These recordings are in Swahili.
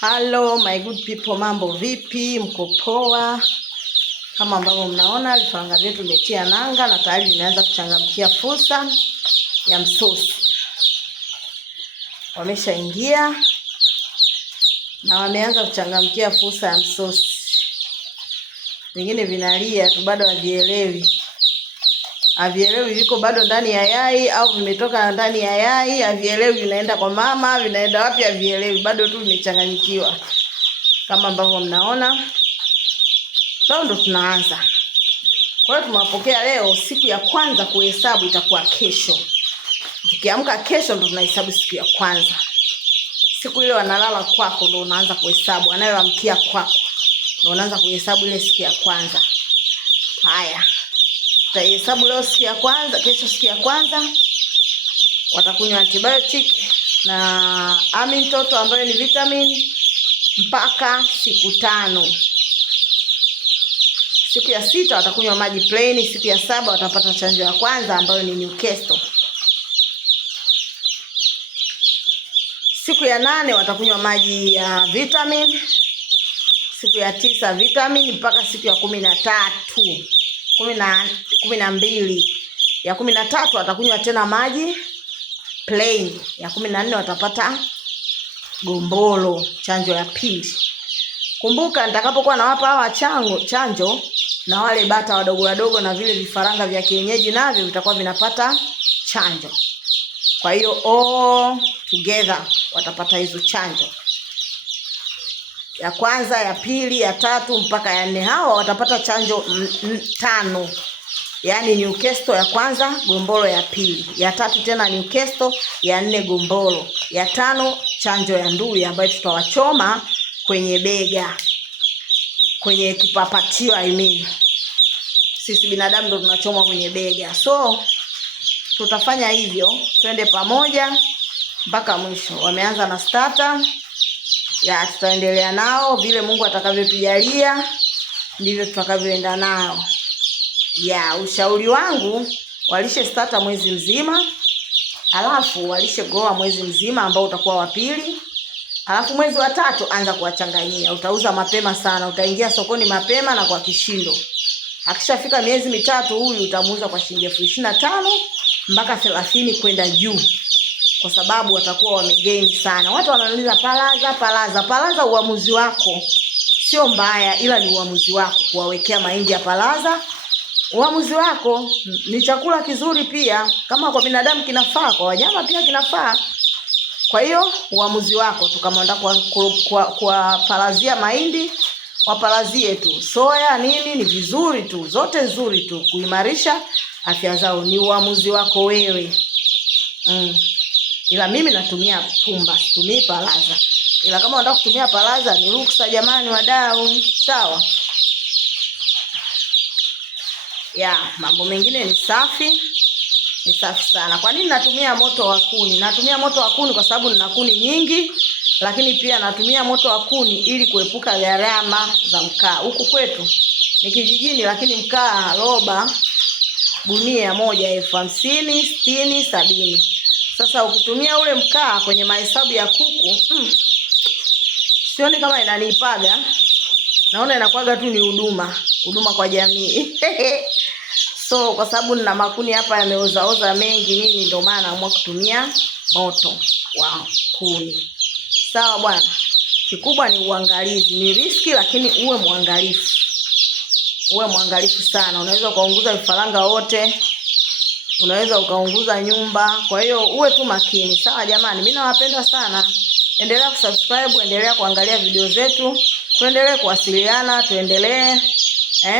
Hello my good people, mambo vipi? Mko poa? Kama ambavyo mnaona vifaranga vyetu vimetia nanga na tayari vimeanza kuchangamkia fursa ya msosi. Wameshaingia na wameanza kuchangamkia fursa ya msosi. Vingine vinalia tu, bado havielewi viko bado ndani ya yai au vimetoka ndani ya yai, havielewi vinaenda kwa mama, vinaenda wapi, havielewi, bado tu vimechanganyikiwa. Kama ambavyo mnaona, leo ndo tunaanza. Kwa hiyo tumewapokea leo, siku ya kwanza kuhesabu itakuwa kesho. Tukiamka kesho ndo tunahesabu siku ya kwanza. Siku ile wanalala kwako ndo unaanza kuhesabu, anayeamkia kwako ndo unaanza kuhesabu ile siku ya kwanza. Haya. Tutahesabu leo siku ya kwanza, kesho siku ya kwanza. Watakunywa antibiotic na amintoto ambayo ni vitamin mpaka siku 5. Siku ya 6 watakunywa maji plain, siku ya 7 watapata chanjo ya kwanza ambayo ni Newcastle. Siku ya 8 watakunywa maji ya vitamin. Siku ya 9 vitamin mpaka siku ya 13. 12. Ya 13 watakunywa tena maji plain. Ya 14 watapata gombolo, chanjo ya pili. Kumbuka nitakapokuwa nawapa hawa chanjo na wale bata wadogo na vile vifaranga vya kienyeji navyo vitakuwa vinapata chanjo. Kwa hiyo all together watapata hizo chanjo. Ya kwanza, ya pili, ya 3 mpaka ya 4. Hawa watapata chanjo 5. Yaani Newcastle ya kwanza, gombolo ya pili. Ya 3 tena Newcastle, ya 4 gombolo. Ya 5 chanjo ya ndui ambayo tutawachoma kwenye bega. Kwenye kipapatio Sisi binadamu ndo tunachomwa kwenye bega. So tutafanya hivyo, twende pamoja mpaka mwisho. Wameanza na starter. Ya tutaendelea nao vile Mungu atakavyotujalia, ndivyo tutakavyoenda nao. Ya ushauri wangu, walishe starter mwezi mzima, alafu walishe grower mwezi mzima ambao utakuwa wa pili. Alafu mwezi wa 3 anza kuwachanganyia. Utauza mapema sana, utaingia sokoni mapema na kwa kishindo. Akishafika miezi 3 huyu utamuuza kwa shilingi 25,000 mpaka 30 kwenda juu. Kwa sababu watakuwa wamegain sana. Watu wanauliza palaza, uamuzi wako. Sio mbaya, ila ni uamuzi wako kuwawekea mahindi ya palaza. Uamuzi wako, ni chakula kizuri pia. Kama kwa binadamu kinafaa, kwa wanyama pia kinafaa. Kwa hiyo uamuzi wako tu, kama unataka kwa palazia mahindi, wapalazie tu. Soya nini ni vizuri tu, zote nzuri tu kuimarisha afya zao, ni uamuzi wako wewe. Ila mimi natumia pumba, situmii palaza. Ila kama unataka kutumia palaza ni ruksa jamani wadau, sawa? Ya, mambo mengine ni safi. Ni safi sana. Kwa nini natumia moto wa kuni? Natumia moto wa kuni kwa sababu nina kuni nyingi, lakini pia natumia moto wa kuni ili kuepuka gharama za mkaa. Huku kwetu ni kijijini, lakini mkaa roba gunia moja 50,000, 60, 70. Sasa ukitumia ule mkaa kwenye mahesabu ya kuku, sioni kama inanipaga. Naona inakuwaga tu ni huduma kwa jamii. So kwa sababu nina makuni hapa yameoza mengi nini, ndio maana naamua kutumia moto wa kuni. Sawa bwana. Kikubwa ni uangalizi. Ni riski lakini uwe mwangalifu. Uwe mwangalifu sana. Unaweza ukaunguza vifaranga wote. Unaweza ukaunguza nyumba. Kwa hiyo uwe tu makini. Sawa jamani, mimi nawapenda sana. Endelea kusubscribe, endelea kuangalia video zetu. Tuendelee kuwasiliana, tuendelee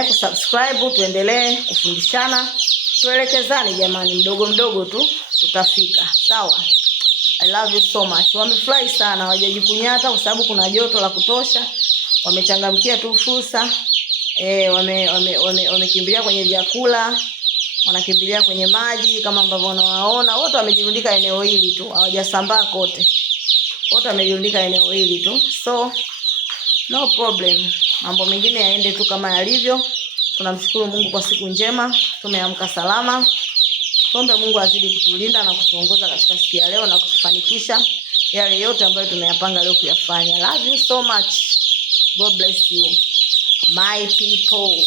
kusubscribe, tuendelee kufundishana. Tuelekezane jamani, mdogo tu tutafika. Sawa? I love you so much. Wamefurahi sana, wajajikunyata kwa sababu kuna joto la kutosha. Wamechangamkia tu fursa. Wamekimbilia kwenye vyakula. Wanakimbilia kwenye maji kama ambavyo unawaona. Wote wamejirundika eneo hili tu, hawajasambaa kote. Wote wamejirundika eneo hili tu. So no problem. Mambo mengine yaende tu kama yalivyo. Tunamshukuru Mungu kwa siku njema. Tumeamka salama. Tuombe Mungu azidi kutulinda na kutuongoza katika siku ya leo na kutufanikisha yale yote ambayo tumeyapanga leo kuyafanya. Love you so much. God bless you my people.